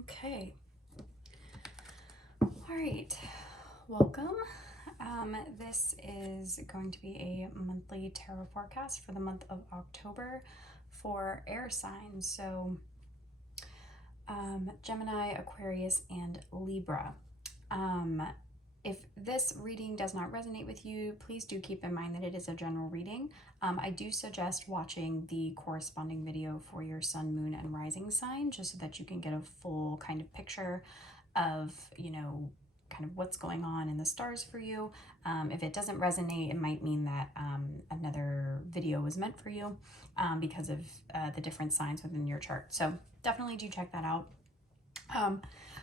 Okay. All right. Welcome. This is going to be a monthly tarot forecast for the month of October for air signs. So, Gemini, Aquarius, and Libra. If this reading does not resonate with you, please do keep in mind that it is a general reading. I do suggest watching the corresponding video for your sun, moon, and rising sign, just so that you can get a full kind of picture of, kind of what's going on in the stars for you. If it doesn't resonate, it might mean that another video was meant for you because of the different signs within your chart. So definitely do check that out.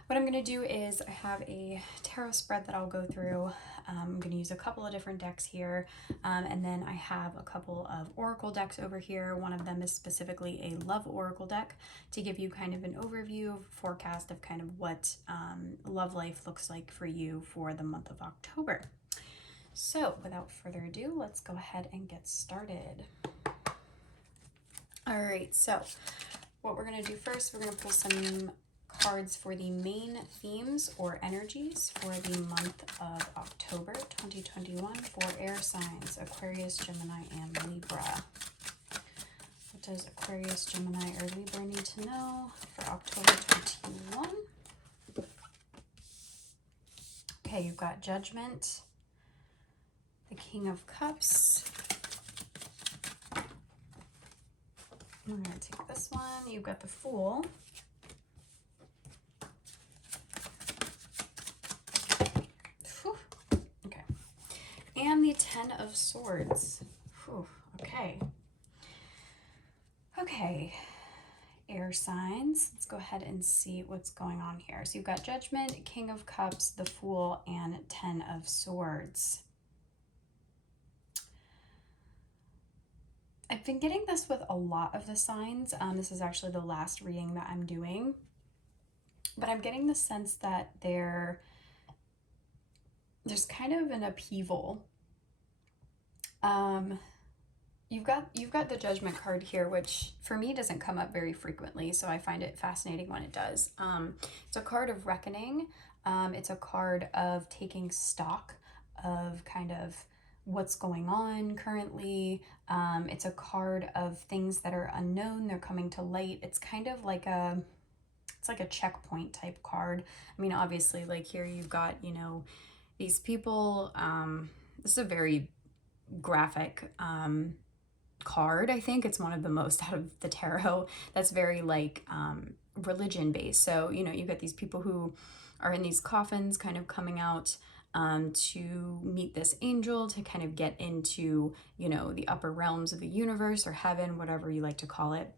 What I'm going to do is I have a tarot spread that I'll go through. I'm going to use a couple of different decks here, and then I have a couple of oracle decks over here. One of them is specifically a love oracle deck to give you kind of an overview, forecast of kind of what love life looks like for you for the month of October. So without further ado, let's go ahead and get started. All right, so what we're going to do first, we're going to pull some cards for the main themes or energies for the month of October 2021 for air signs, Aquarius, Gemini, and Libra. What does Aquarius, Gemini, or Libra need to know for October 21? Okay, you've got Judgment, the King of Cups. I'm going to take this one. You've got the Fool. And the Ten of Swords. Whew, okay. Okay. Air signs. Let's go ahead and see what's going on here. So you've got Judgment, King of Cups, the Fool, and Ten of Swords. I've been getting this with a lot of the signs. This is actually the last reading that I'm doing. But I'm getting the sense that there's kind of an upheaval. You've got the Judgment card here, which for me doesn't come up very frequently, so I find it fascinating when it does. It's a card of reckoning. It's a card of taking stock of kind of what's going on currently. It's a card of things that are unknown, they're coming to light. It's kind of like it's like a checkpoint type card. I mean, obviously, like here you've got, these people. This is a very graphic card. I think it's one of the most out of the tarot that's very like religion based. So you got these people who are in these coffins kind of coming out to meet this angel to kind of get into the upper realms of the universe or heaven, whatever you like to call it,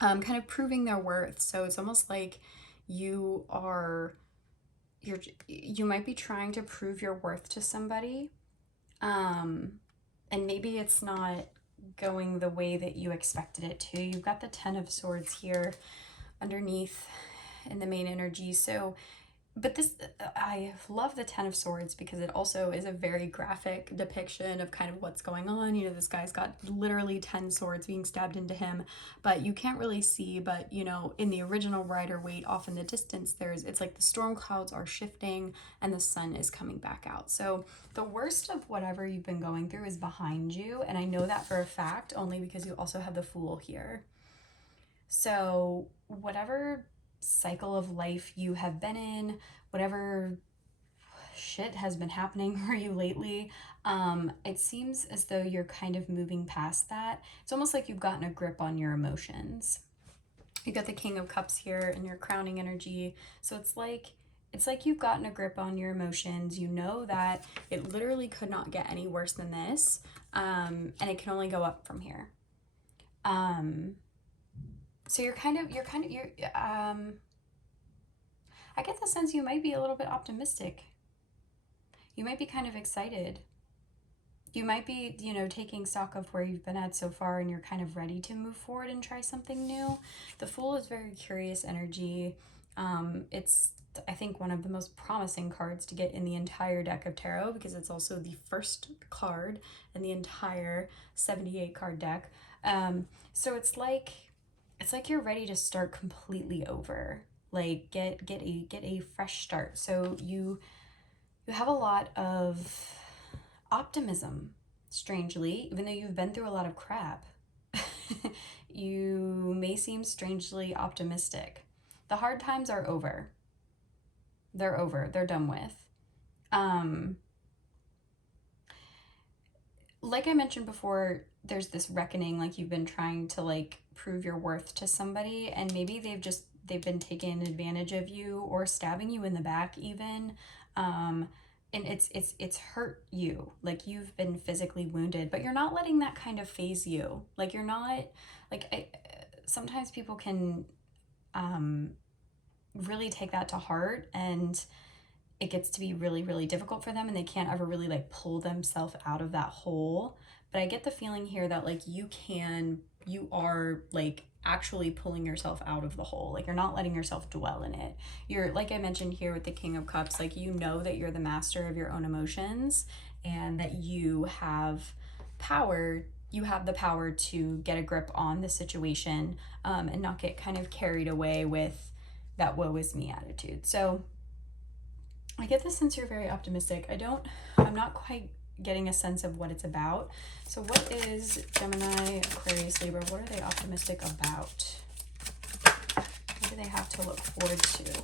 kind of proving their worth. So it's almost like you might be trying to prove your worth to somebody, and maybe it's not going the way that you expected it to. You've got the Ten of Swords here underneath in the main energy. So, but I love the Ten of Swords because it also is a very graphic depiction of kind of what's going on. This guy's got literally 10 swords being stabbed into him, but you can't really see. But, in the original Rider-Waite, off in the distance, it's like the storm clouds are shifting and the sun is coming back out. So the worst of whatever you've been going through is behind you. And I know that for a fact only because you also have the Fool here. So whatever cycle of life you have been in, whatever shit has been happening for you lately, it seems as though you're kind of moving past that. It's almost like you've gotten a grip on your emotions. You got the King of Cups here in your crowning energy. So it's like you've gotten a grip on your emotions. You know that it literally could not get any worse than this, and it can only go up from here. So I get the sense you might be a little bit optimistic. You might be kind of excited. You might be, taking stock of where you've been at so far and you're kind of ready to move forward and try something new. The Fool is very curious energy. It's, I think, one of the most promising cards to get in the entire deck of tarot because it's also the first card in the entire 78 card deck. So it's like you're ready to start completely over. like get a fresh start. So you have a lot of optimism, strangely, even though you've been through a lot of crap. You may seem strangely optimistic. The hard times are over. They're over. They're done with. Like I mentioned before, there's this reckoning, like you've been trying to like prove your worth to somebody, and maybe they've been taking advantage of you or stabbing you in the back even. And it's hurt you, like you've been physically wounded, but you're not letting that kind of phase you. Like you're not like sometimes people can really take that to heart, and it gets to be really, really difficult for them, and they can't ever really like pull themselves out of that hole. But I get the feeling here that like you are like actually pulling yourself out of the hole. Like you're not letting yourself dwell in it. You're, like I mentioned here with the King of Cups, like you know that you're the master of your own emotions, and that you have power. You have the power to get a grip on the situation, and not get kind of carried away with that woe is me attitude. So I get the sense you're very optimistic. I'm not quite getting a sense of what it's about. So what is Gemini, Aquarius, Libra? What are they optimistic about? What do they have to look forward to?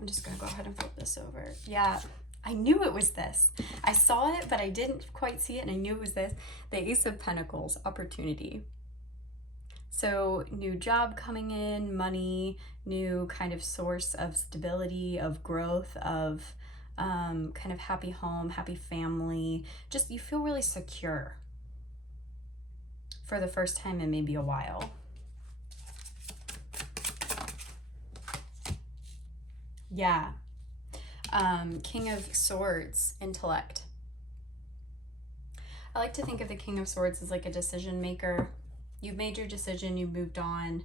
I'm just going to go ahead and flip this over. Yeah. I knew it was this. I saw it, but I didn't quite see it, and I knew it was this. The Ace of Pentacles, opportunity. So new job coming in, money, new kind of source of stability, of growth, of kind of happy home, happy family. Just you feel really secure for the first time in maybe a while. Yeah. King of Swords, intellect. I like to think of the King of Swords as like a decision maker. You've made your decision, you've moved on.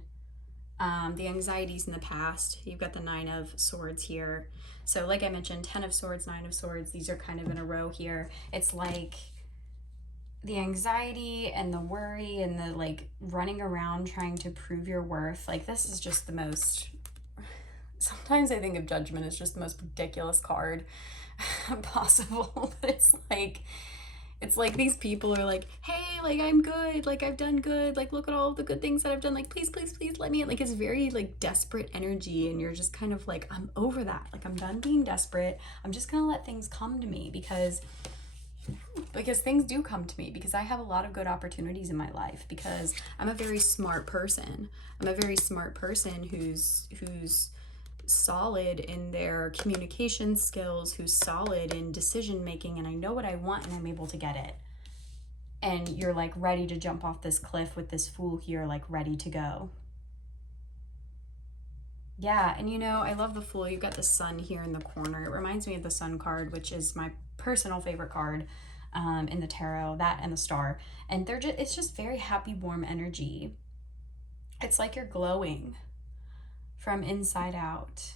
The anxieties in the past. You've got the Nine of Swords here. So like I mentioned, 10 of Swords, 9 of Swords, these are kind of in a row here. It's like the anxiety and the worry and the like running around trying to prove your worth. Like this is just the most... Sometimes I think of Judgment as just the most ridiculous card possible. But it's like these people are like, hey, like I'm good, like I've done good, like look at all the good things that I've done, like please, please, please let me in. Like it's very like desperate energy, and you're just kind of like, I'm over that. Like I'm done being desperate. I'm just gonna let things come to me because things do come to me, because I have a lot of good opportunities in my life, because I'm a very smart person. I'm a very smart person who's solid in their communication skills, who's solid in decision making, and I know what I want and I'm able to get it. And you're like ready to jump off this cliff with this Fool here, like ready to go. Yeah, and you know, I love the Fool. You've got the Sun here in the corner. It reminds me of the Sun card, which is my personal favorite card in the tarot, that and the Star. And it's just very happy, warm energy. It's like you're glowing from inside out.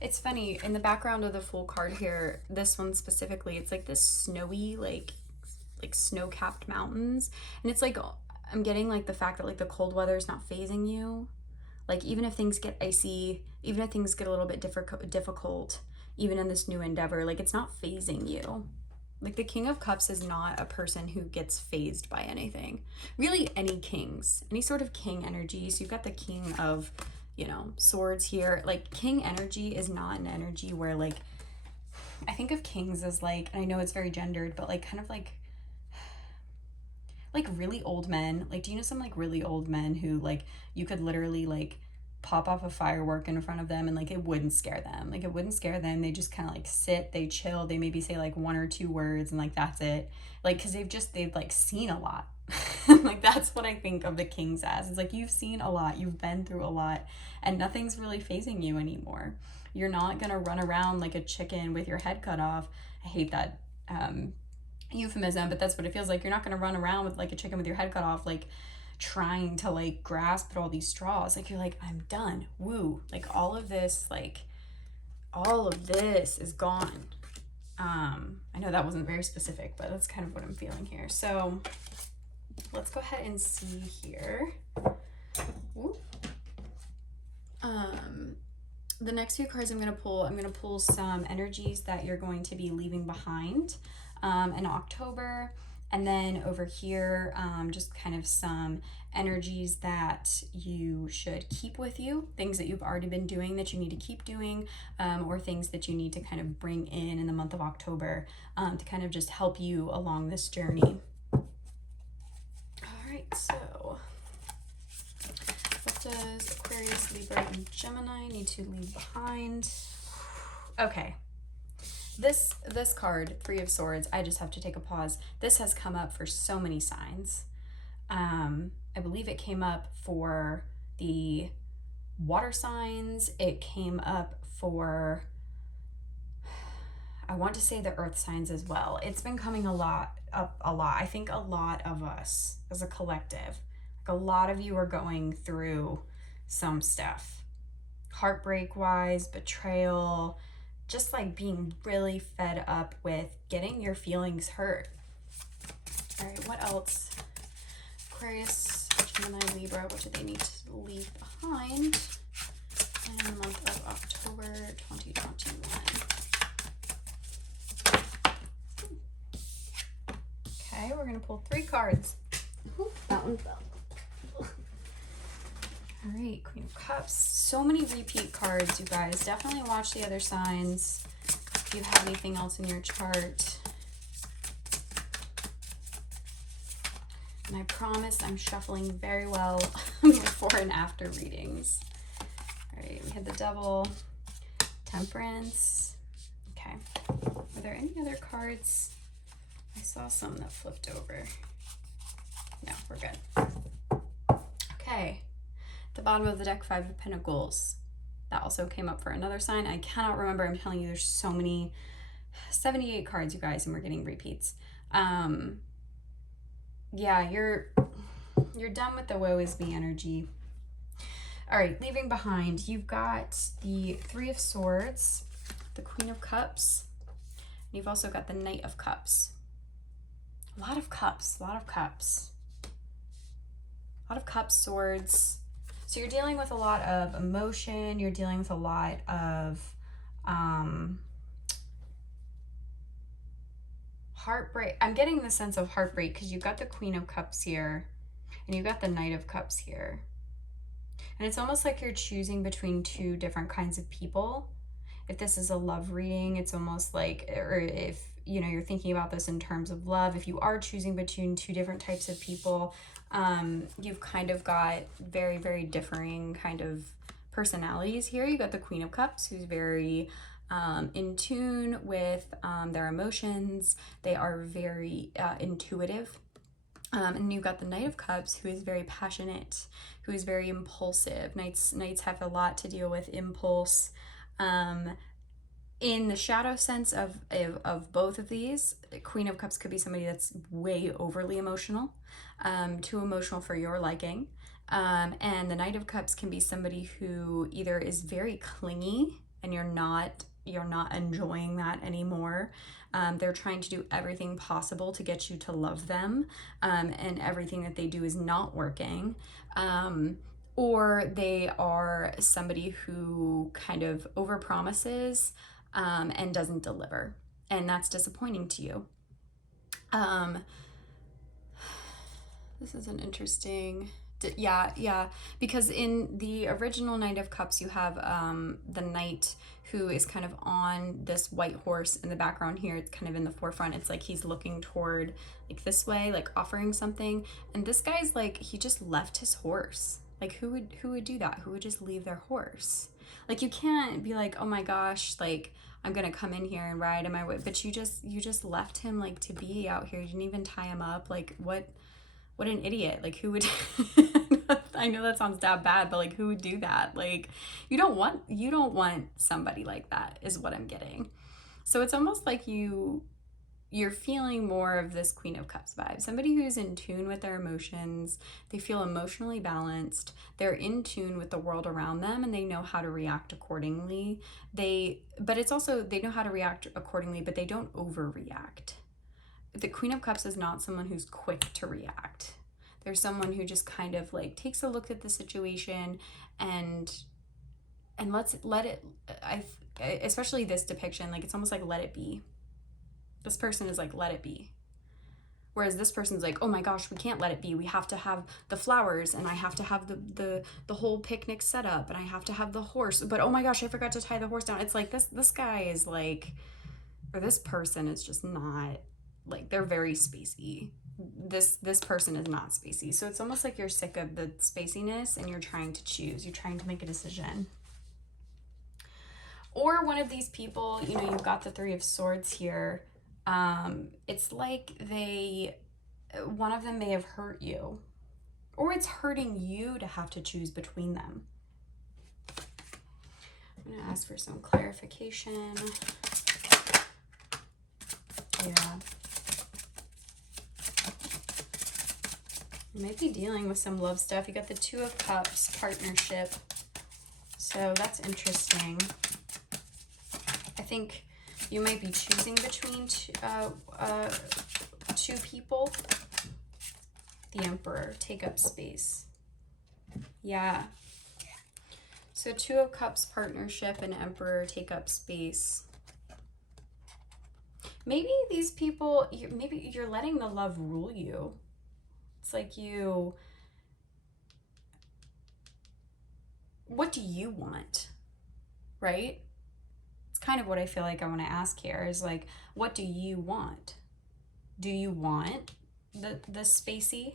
It's funny, in the background of the Fool card here, this one specifically, it's like this snowy, like snow-capped mountains. And it's like, I'm getting like the fact that like the cold weather is not phasing you. Like even if things get icy, even if things get a little bit difficult, even in this new endeavor, like it's not phasing you. Like the King of Cups is not a person who gets phased by anything. Really, any kings, any sort of king energy. So you've got the King of, you know, Swords here. Like king energy is not an energy where like, I think of kings as like, and I know it's very gendered, but like kind of like really old men. Like, do you know some like really old men who like you could literally like pop off a firework in front of them and like it wouldn't scare them. Like it wouldn't scare them. They just kind of like sit, they chill, they maybe say like 1 or 2 words and like that's it. Like because they've like seen a lot. Like that's what I think of the kings as. It's like you've seen a lot, you've been through a lot, and nothing's really phasing you anymore. You're not gonna run around like a chicken with your head cut off. I hate that euphemism, but that's what it feels like. You're not gonna run around with like a chicken with your head cut off, like trying to like grasp at all these straws. Like you're like, I'm done. Woo. Like all of this is gone. I know that wasn't very specific, but that's kind of what I'm feeling here. So let's go ahead and see here. Ooh. The next few cards I'm going to pull some energies that you're going to be leaving behind in October. And then over here, just kind of some energies that you should keep with you, things that you've already been doing that you need to keep doing, or things that you need to kind of bring in the month of October to kind of just help you along this journey. All right, so what does Aquarius, Libra, and Gemini need to leave behind? Okay. This card, Three of Swords, I just have to take a pause. This has come up for so many signs. I believe it came up for the water signs. It came up for, I want to say the earth signs as well. It's been coming up a lot. I think a lot of us as a collective, like a lot of you are going through some stuff. Heartbreak wise, betrayal, just like being really fed up with getting your feelings hurt. All right, what else? Aquarius, Gemini, Libra, what do they need to leave behind in the month of October 2021? Okay, we're going to pull 3 cards. That one fell. All right, Queen of Cups. So many repeat cards, you guys. Definitely watch the other signs if you have anything else in your chart. And I promise I'm shuffling very well before and after readings. All right, we had the Devil, Temperance. Okay. Are there any other cards? I saw some that flipped over. No, we're good. Okay. The bottom of the deck, 5 of Pentacles. That also came up for another sign. I cannot remember. I'm telling you, there's so many. 78 cards, you guys, and we're getting repeats. Yeah, you're done with the woe is me energy. All right, leaving behind, you've got the 3 of Swords, the Queen of Cups, and you've also got the Knight of Cups. A lot of cups, a lot of cups. A lot of cups, swords. So you're dealing with a lot of emotion. You're dealing with a lot of heartbreak. I'm getting the sense of heartbreak because you've got the Queen of Cups here and you've got the Knight of Cups here. And it's almost like you're choosing between 2 different kinds of people. If this is a love reading, it's almost like, or if you know you're thinking about this in terms of love, if you are choosing between 2 different types of people, you've kind of got very, very differing kind of personalities here. You got the Queen of Cups, who's very in tune with their emotions. They are very intuitive. And you've got the Knight of Cups, who is very passionate, who is very impulsive. Knights have a lot to deal with impulse. In the shadow sense of both of these, Queen of Cups could be somebody that's way overly emotional, too emotional for your liking. And the Knight of Cups can be somebody who either is very clingy and you're not enjoying that anymore. They're trying to do everything possible to get you to love them, and everything that they do is not working. Or they are somebody who kind of overpromises and doesn't deliver, and that's disappointing to you. This is an interesting, yeah, because in the original Knight of Cups, you have the Knight who is kind of on this white horse in the background here. It's kind of in the forefront. It's like he's looking toward like this way, like offering something. And this guy's like, he just left his horse. Like who would do that? Who would just leave their horse? Like you can't be like, oh my gosh, like I'm gonna come in here and ride in my way, but you just left him like to be out here. You didn't even tie him up. Like what an idiot. Like who would I know that sounds that bad, but like who would do that? Like you don't want somebody like that is what I'm getting. So it's almost like you you're feeling more of this Queen of Cups vibe. Somebody who's in tune with their emotions. They feel emotionally balanced. They're in tune with the world around them, and they know how to react accordingly. But it's also, they know how to react accordingly, but they don't overreact. The Queen of Cups is not someone who's quick to react. They're someone who just kind of like takes a look at the situation and let it, especially this depiction, like it's almost like let it be. This person is like, let it be. Whereas this person's like, oh my gosh, we can't let it be. We have to have the flowers, and I have to have the whole picnic set up, and I have to have the horse. But oh my gosh, I forgot to tie the horse down. It's like this guy is like, or this person is just not, like, they're very spacey. This person is not spacey. So it's almost like you're sick of the spaciness and you're trying to choose. You're trying to make a decision. Or one of these people, you know, you've got the Three of Swords here. It's like one of them may have hurt you, or it's hurting you to have to choose between them. I'm gonna ask for some clarification. Yeah. You might be dealing with some love stuff. You got the Two of Cups, partnership. So that's interesting. I think you might be choosing between two people. The Emperor, take up space. Yeah. So Two of Cups, partnership, and Emperor, take up space. Maybe these people, maybe you're letting the love rule you. It's like what do you want, right? It's kind of what I feel like I want to ask here is like, what do you want? Do you want the spacey?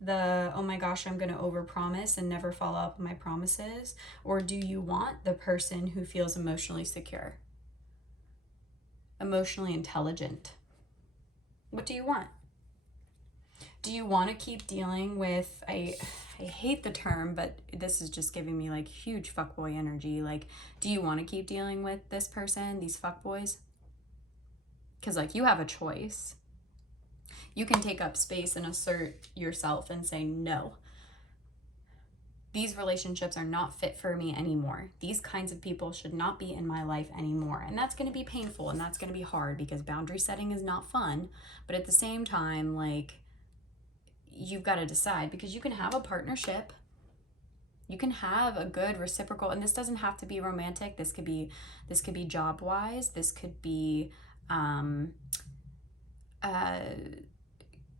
The, oh my gosh, I'm going to overpromise and never follow up on my promises? Or do you want the person who feels emotionally secure? Emotionally intelligent? What do you want? Do you want to keep dealing with, I hate the term, but this is just giving me like huge fuckboy energy. Like, do you want to keep dealing with this person, these fuckboys? Because like you have a choice. You can take up space and assert yourself and say, no, these relationships are not fit for me anymore. These kinds of people should not be in my life anymore. And that's going to be painful, and that's going to be hard because boundary setting is not fun. But at the same time, like, you've got to decide, because you can have a partnership, you can have a good reciprocal, and this doesn't have to be romantic. This could be job wise. This could be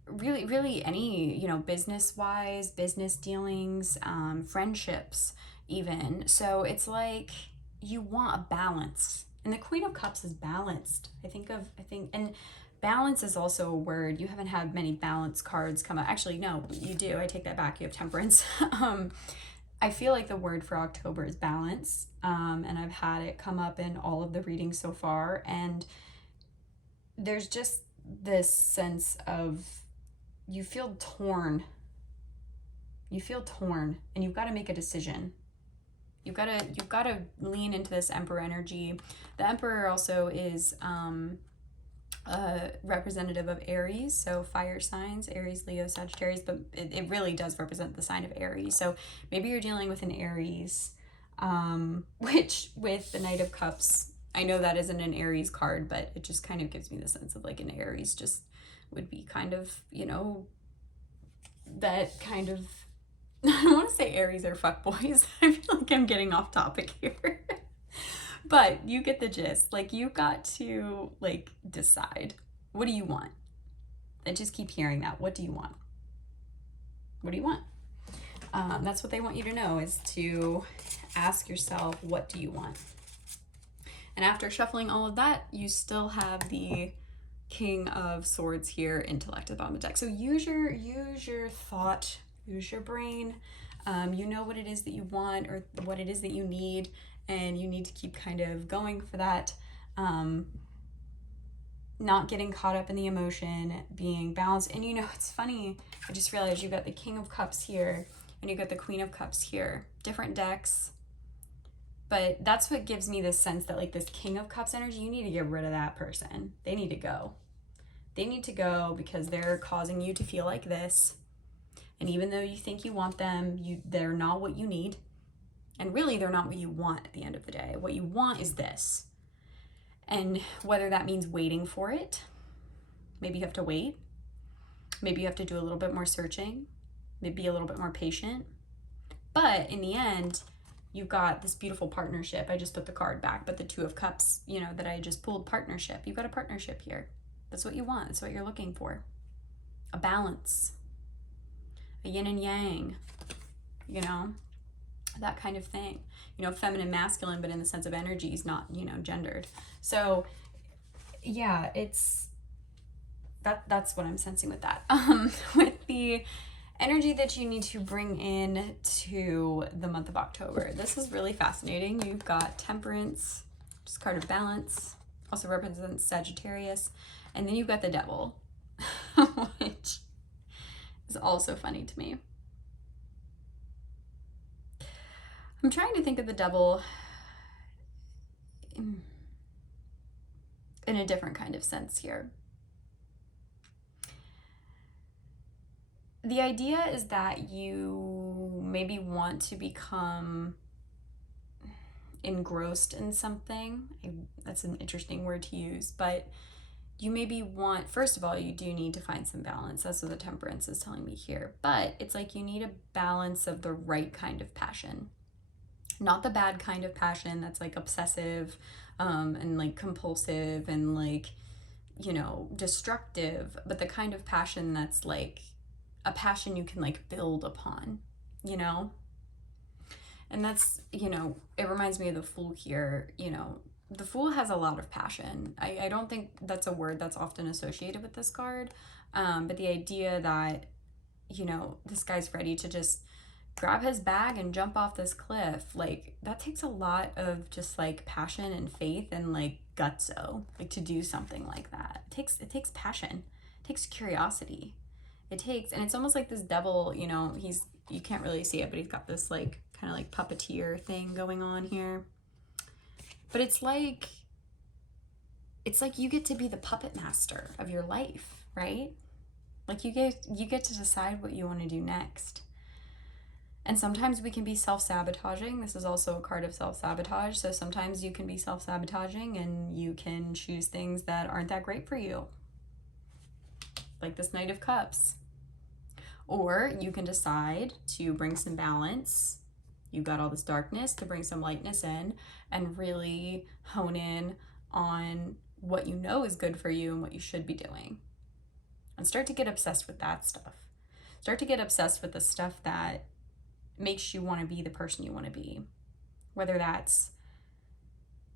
really any, you know, business wise, business dealings, friendships even. So it's like you want a balance, and the Queen of Cups is balanced. I think and balance is also a word. You haven't had many balance cards come up. Actually, no, you do. I take that back. You have Temperance. I feel like the word for October is balance. And I've had it come up in all of the readings so far. And there's just this sense of you feel torn. You feel torn, and you've got to make a decision. You've got to lean into this Emperor energy. The Emperor also is representative of Aries, so fire signs, Aries, Leo, Sagittarius, but it really does represent the sign of Aries. So maybe you're dealing with an Aries, which with the Knight of Cups, I know that isn't an Aries card, but it just kind of gives me the sense of like an Aries just would be kind of, you know, that kind of, I don't want to say Aries are fuckboys. I feel like I'm getting off topic here. But you get the gist. Like, you got to like decide, what do you want? I just keep hearing that. What do you want? What do you want? That's what they want you to know, is to ask yourself, what do you want? And after shuffling all of that, you still have the King of Swords here, intellect at the bottom of the deck. So use your thought, use your brain. You know what it is that you want, or what it is that you need, and you need to keep kind of going for that. Not getting caught up in the emotion, being balanced. And you know, it's funny, I just realized you've got the King of Cups here and you've got the Queen of Cups here. Different decks. But that's what gives me this sense that like this King of Cups energy, you need to get rid of that person. They need to go. They need to go because they're causing you to feel like this. And even though you think you want them, they're not what you need. And really, they're not what you want at the end of the day. What you want is this. And whether that means waiting for it, maybe you have to wait. Maybe you have to do a little bit more searching. Maybe a little bit more patient. But in the end, you've got this beautiful partnership. I just put the card back, but the Two of Cups, that I just pulled, partnership. You've got a partnership here. That's what you want. That's what you're looking for. A balance. A yin and yang. That kind of thing. Feminine, masculine, but in the sense of energy is not, gendered. So, yeah, that's what I'm sensing with that. With the energy that you need to bring in to the month of October. This is really fascinating. You've got Temperance, just card of balance, also represents Sagittarius, and then you've got the Devil, which is also funny to me. I'm trying to think of the Devil in a different kind of sense here. The idea is that you maybe want to become engrossed in something. That's an interesting word to use, but you maybe want, first of all, you do need to find some balance. That's what the Temperance is telling me here. But it's like you need a balance of the right kind of passion. Not the bad kind of passion that's like obsessive and like compulsive and like, destructive, but the kind of passion that's like a passion you can like build upon, and that's, it reminds me of the Fool here. The Fool has a lot of passion. I don't think that's a word that's often associated with this card, but the idea that, this guy's ready to just grab his bag and jump off this cliff, like that takes a lot of just like passion and faith and like gutso, like to do something like that. It takes passion, it takes curiosity. And it's almost like this devil, you can't really see it, but he's got this like kind of like puppeteer thing going on here. But it's like you get to be the puppet master of your life, right? Like you get to decide what you want to do next. And sometimes we can be self-sabotaging. This is also a card of self-sabotage. So sometimes you can be self-sabotaging and you can choose things that aren't that great for you. Like this Knight of Cups. Or you can decide to bring some balance. You've got all this darkness to bring some lightness in and really hone in on what you know is good for you and what you should be doing. And start to get obsessed with that stuff. Start to get obsessed with the stuff that makes you want to be the person you want to be. Whether that's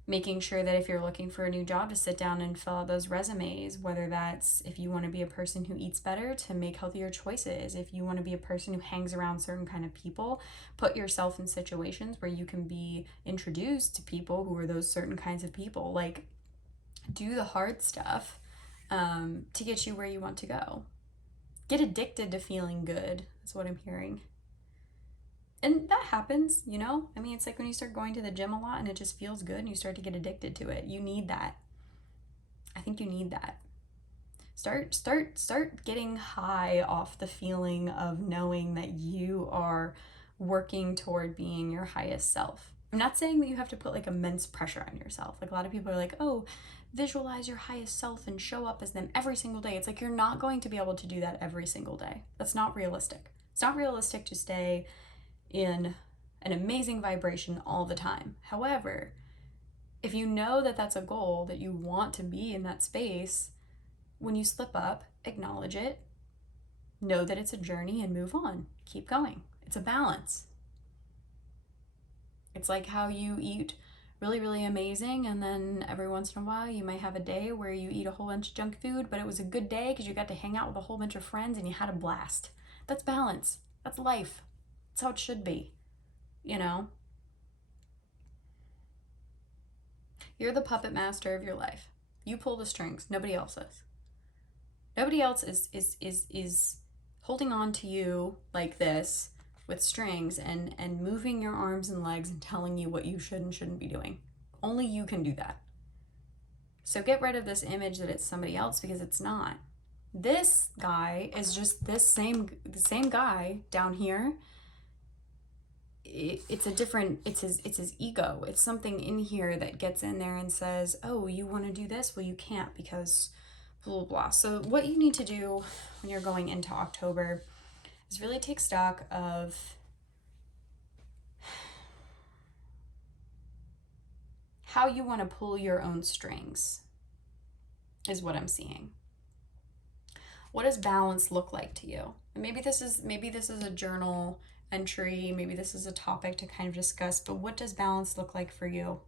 making sure that if you're looking for a new job to sit down and fill out those resumes, whether that's if you want to be a person who eats better to make healthier choices, if you want to be a person who hangs around certain kind of people, put yourself in situations where you can be introduced to people who are those certain kinds of people. Like, do the hard stuff to get you where you want to go. Get addicted to feeling good, is what I'm hearing. And that happens, I mean, it's like when you start going to the gym a lot and it just feels good and you start to get addicted to it. You need that. I think you need that. Start getting high off the feeling of knowing that you are working toward being your highest self. I'm not saying that you have to put like immense pressure on yourself. Like a lot of people are like, oh, visualize your highest self and show up as them every single day. It's like you're not going to be able to do that every single day. That's not realistic. It's not realistic to stay in an amazing vibration all the time. However, if you know that that's a goal, that you want to be in that space, when you slip up, acknowledge it, know that it's a journey and move on. Keep going. It's a balance. It's like how you eat really, really amazing, and then every once in a while you might have a day where you eat a whole bunch of junk food, but it was a good day because you got to hang out with a whole bunch of friends and you had a blast. That's balance. That's life. That's how it should be, You're the puppet master of your life. You pull the strings. Nobody else is. Nobody else is holding on to you like this with strings and moving your arms and legs and telling you what you should and shouldn't be doing. Only you can do that. So get rid of this image that it's somebody else, because it's not. This guy is just the same guy down here. It's a different, it's his ego. It's something in here that gets in there and says, oh, you want to do this? Well, you can't because blah, blah, blah. So what you need to do when you're going into October is really take stock of how you want to pull your own strings, is what I'm seeing. What does balance look like to you? And maybe this is a journal entry, maybe this is a topic to kind of discuss, but what does balance look like for you?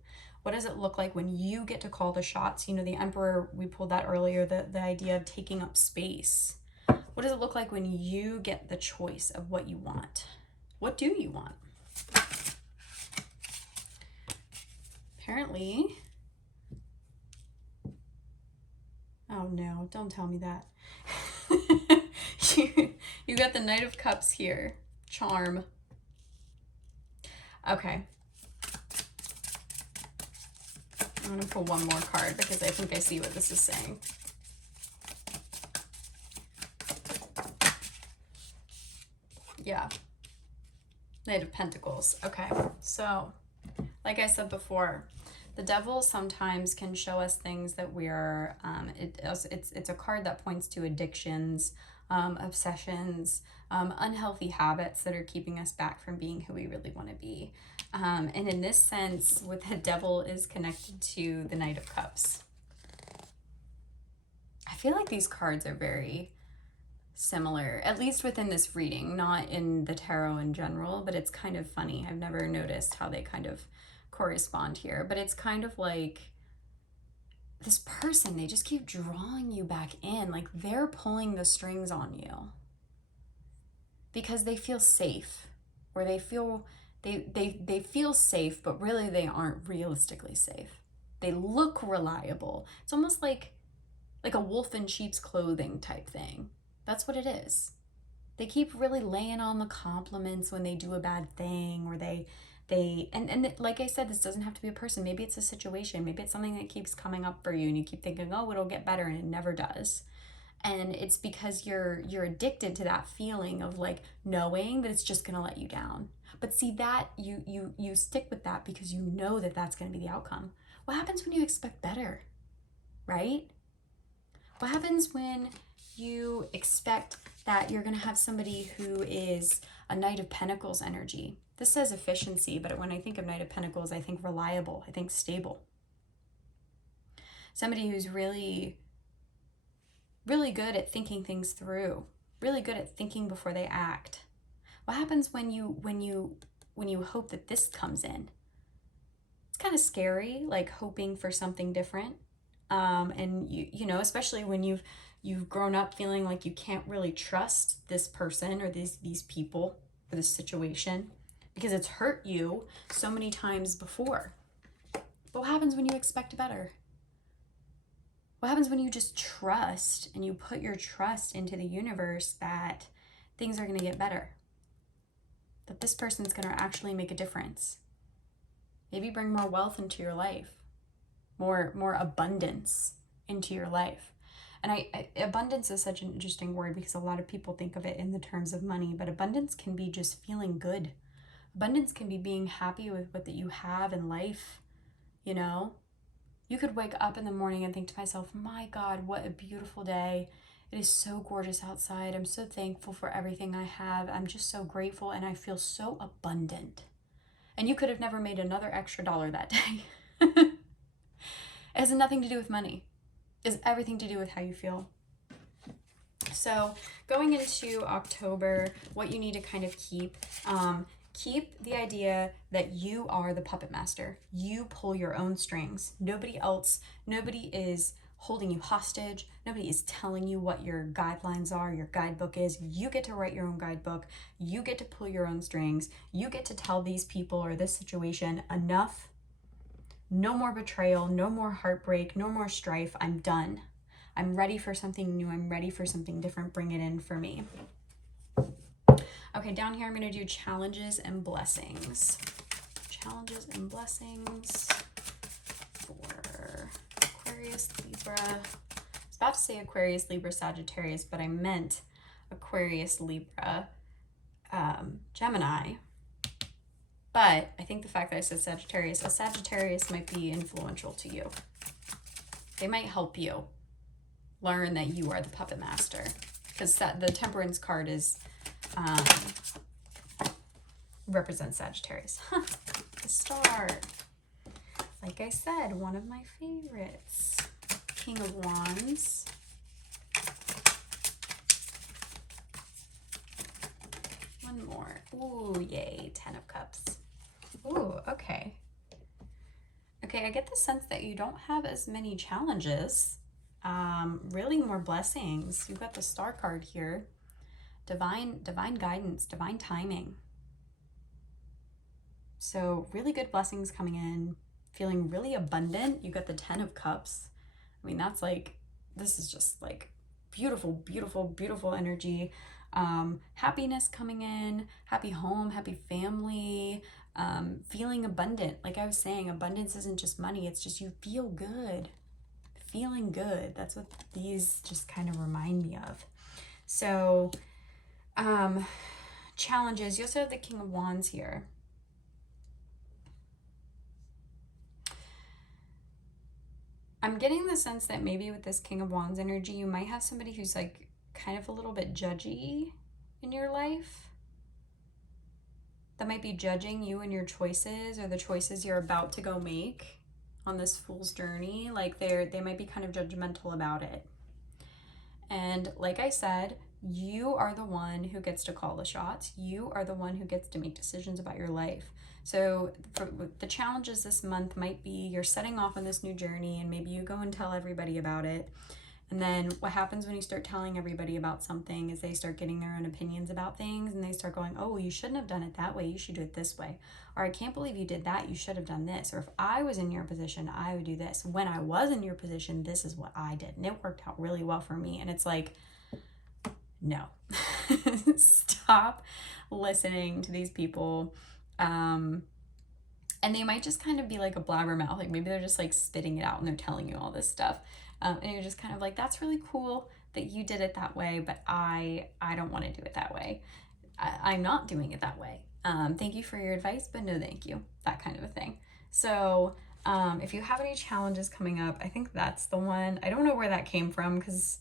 What does it look like when you get to call the shots? You know, the Emperor, we pulled that earlier, the idea of taking up space. What does it look like when you get the choice of what you want? What do you want? Apparently, oh no, don't tell me that. You got the Knight of Cups here. Charm. Okay. I'm going to pull one more card because I think I see what this is saying. Yeah. Knight of Pentacles. Okay. So, like I said before, the devil sometimes can show us things that we're, it's a card that points to addictions, obsessions, unhealthy habits that are keeping us back from being who we really want to be. And in this sense, with the devil is connected to the Knight of Cups. I feel like these cards are very similar, at least within this reading, not in the tarot in general, but it's kind of funny. I've never noticed how they kind of correspond here, but it's kind of like this person, they just keep drawing you back in, like they're pulling the strings on you because they feel safe, or they feel they feel safe, but really they aren't realistically safe. They look reliable. It's almost like a wolf in sheep's clothing type thing. That's what it is. They keep really laying on the compliments when they do a bad thing, or and like I said, this doesn't have to be a person. Maybe it's a situation. Maybe it's something that keeps coming up for you and you keep thinking, oh, it'll get better, and it never does. And it's because you're addicted to that feeling of like knowing that it's just going to let you down. But see, that you stick with that because you know that that's going to be the outcome. What happens when you expect better, right? What happens when you expect that you're going to have somebody who is a Knight of Pentacles energy? This says efficiency, but when I think of Knight of Pentacles, I think reliable, I think stable. Somebody who's really, really good at thinking things through, really good at thinking before they act. What happens when you hope that this comes in? It's kind of scary, like hoping for something different. And you know, especially when you've grown up feeling like you can't really trust this person or these people or this situation because it's hurt you so many times before. But what happens when you expect better? What happens when you just trust and you put your trust into the universe that things are going to get better? That this person's going to actually make a difference. Maybe bring more wealth into your life. More abundance into your life. And abundance is such an interesting word because a lot of people think of it in the terms of money, but abundance can be just feeling good. Abundance can be being happy with what that you have in life, you know? You could wake up in the morning and think to myself, my God, what a beautiful day. It is so gorgeous outside. I'm so thankful for everything I have. I'm just so grateful and I feel so abundant. And you could have never made another extra dollar that day. It has nothing to do with money. It has everything to do with how you feel. So going into October, what you need to kind of keep the idea that you are the puppet master. You pull your own strings. Nobody else, nobody is holding you hostage. Nobody is telling you what your guidelines are, your guidebook is. You get to write your own guidebook. You get to pull your own strings. You get to tell these people or this situation, enough. No more betrayal, no more heartbreak, no more strife. I'm done. I'm ready for something new. I'm ready for something different. Bring it in for me. Okay, down here I'm going to do challenges and blessings. Challenges and blessings for Aquarius, I was about to say Aquarius, Libra, Sagittarius, but I meant Aquarius, Libra, Gemini. But I think the fact that I said Sagittarius, a Sagittarius might be influential to you. They might help you learn that you are the puppet master. Because the Temperance card is represents Sagittarius. The Star. Like I said, one of my favorites. King of Wands. One more. Ooh, yay. 10 of Cups. Ooh, okay. Okay, I get the sense that you don't have as many challenges. Really more blessings. You've got the Star card here. Divine guidance, divine timing. So really good blessings coming in. Feeling really abundant. You got the 10 of Cups. I mean, that's like, this is just like beautiful, beautiful, beautiful energy. Happiness coming in, happy home, happy family, feeling abundant. Like I was saying, abundance isn't just money. It's just you feel good, feeling good. That's what these just kind of remind me of. So, challenges. You also have the King of Wands here. I'm getting the sense that maybe with this King of Wands energy, you might have somebody who's like kind of a little bit judgy in your life. That might be judging you and your choices or the choices you're about to go make on this fool's journey. Like they might be kind of judgmental about it. And like I said, you are the one who gets to call the shots. You are the one who gets to make decisions about your life. So for the challenges this month might be you're setting off on this new journey and maybe you go and tell everybody about it. And then what happens when you start telling everybody about something is they start getting their own opinions about things and they start going, oh, you shouldn't have done it that way. You should do it this way. Or I can't believe you did that. You should have done this. Or if I was in your position, I would do this. When I was in your position, this is what I did. And it worked out really well for me. And it's like, no. Stop listening to these people. And they might just kind of be like a blabbermouth. Like maybe they're just like spitting it out and they're telling you all this stuff. And you're just kind of like, that's really cool that you did it that way, but I don't want to do it that way. I'm not doing it that way. Thank you for your advice, but no thank you. That kind of a thing. So if you have any challenges coming up, I think that's the one. I don't know where that came from because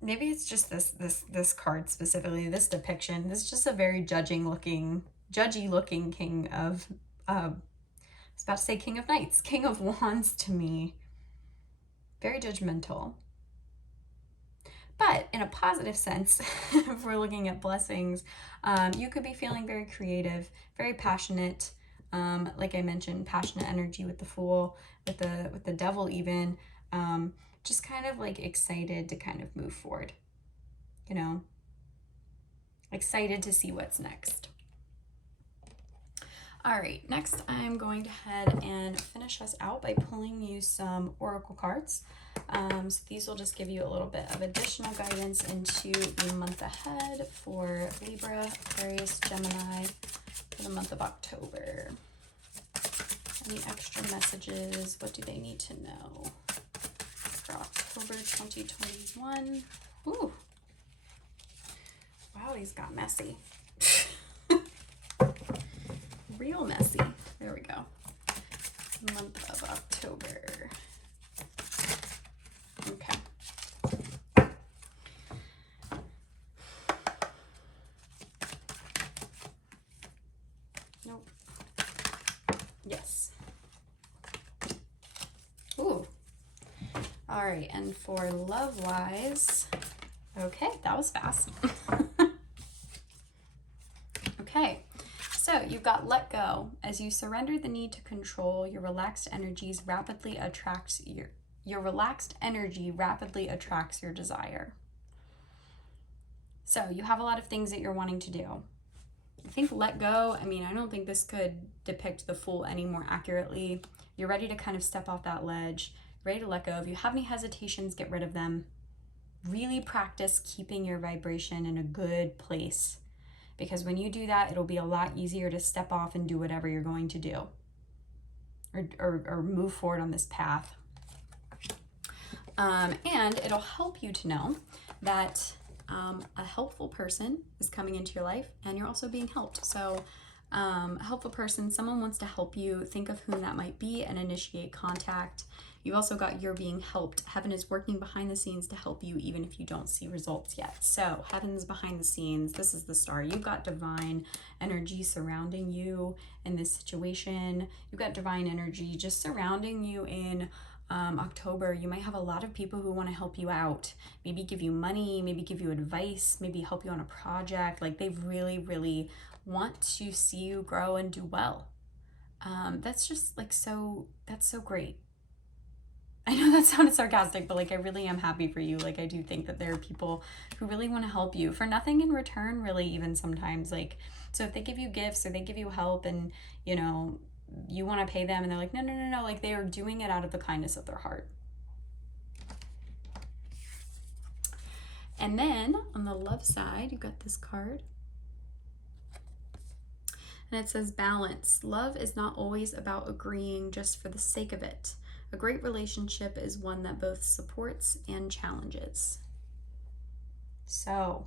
maybe it's just this card specifically, this depiction. This is just a very judgy looking king of I was about to say King of Knights, King of Wands to me. Very judgmental. But in a positive sense, if we're looking at blessings, you could be feeling very creative, very passionate. Like I mentioned, passionate energy with the Fool, with the Devil even. Just kind of like excited to kind of move forward. You know, excited to see what's next. All right, next I'm going to head and finish us out by pulling you some oracle cards. So these will just give you a little bit of additional guidance into the month ahead for Libra, Aquarius, Gemini for the month of October. Any extra messages? What do they need to know for October 2021? Ooh. Wow, these got messy. Real messy. There we go. Month of October. Okay. Nope. Yes. Ooh. All right, and for love-wise, okay, that was fast. Okay. So you've got let go. As you surrender the need to control, your relaxed energy rapidly attracts your desire. So you have a lot of things that you're wanting to do. I think let go, I mean, I don't think this could depict the Fool any more accurately. You're ready to kind of step off that ledge, ready to let go. If you have any hesitations, get rid of them. Really practice keeping your vibration in a good place. Because when you do that, it'll be a lot easier to step off and do whatever you're going to do. or move forward on this path. And it'll help you to know that a helpful person is coming into your life and you're also being helped. So a helpful person, someone wants to help you. Think of whom that might be and initiate contact. You've also got you're being helped. Heaven is working behind the scenes to help you even if you don't see results yet. So heaven's behind the scenes. This is the star. You've got divine energy surrounding you in this situation. You've got divine energy just surrounding you in October. You might have a lot of people who want to help you out, maybe give you money, maybe give you advice, maybe help you on a project. Like they really, really want to see you grow and do well. That's just like that's so great. I know that sounded sarcastic, but like I really am happy for you. Like I do think that there are people who really want to help you for nothing in return, really, even sometimes. Like, so if they give you gifts or they give you help and, you know, you want to pay them and they're like, no, like they are doing it out of the kindness of their heart. And then on the love side, you've got this card. And it says balance. Love is not always about agreeing just for the sake of it. A great relationship is one that both supports and challenges. So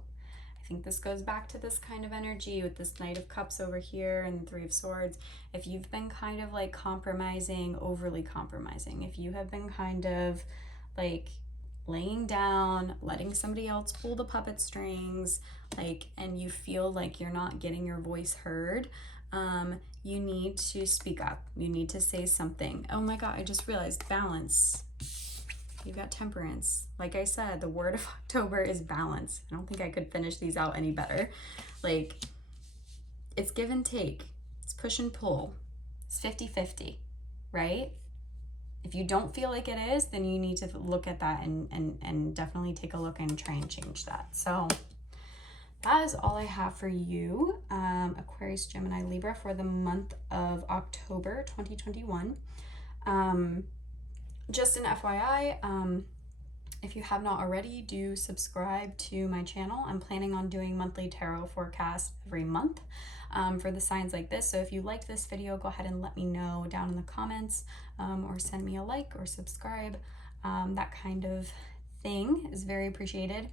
I think this goes back to this kind of energy with this Knight of Cups over here and the Three of Swords. If you've been kind of like compromising, overly compromising, if you have been kind of like laying down, letting somebody else pull the puppet strings, like, and you feel like you're not getting your voice heard, you need to speak up. You need to say something. Oh my God, I just realized balance. You've got Temperance. Like I said, the word of October is balance. I don't think I could finish these out any better. Like, it's give and take. It's push and pull. It's 50-50, right? If you don't feel like it is, then you need to look at that and definitely take a look and try and change that. So that is all I have for you, Aquarius, Gemini, Libra, for the month of October 2021. Just an FYI, if you have not already, do subscribe to my channel. I'm planning on doing monthly tarot forecasts every month for the signs like this. So if you like this video, go ahead and let me know down in the comments, or send me a like or subscribe. That kind of thing is very appreciated.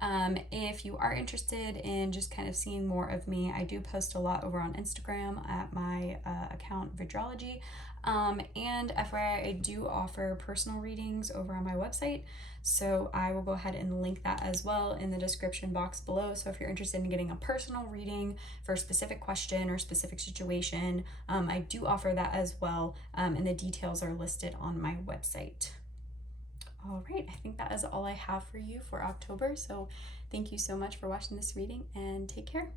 If you are interested in just kind of seeing more of me, I do post a lot over on Instagram at my account Vidrology. And FYI, I do offer personal readings over on my website, so I will go ahead and link that as well in the description box below. So if you're interested in getting a personal reading for a specific question or specific situation, I do offer that as well, and the details are listed on my website. All right, I think that is all I have for you for October, so thank you so much for watching this reading and take care.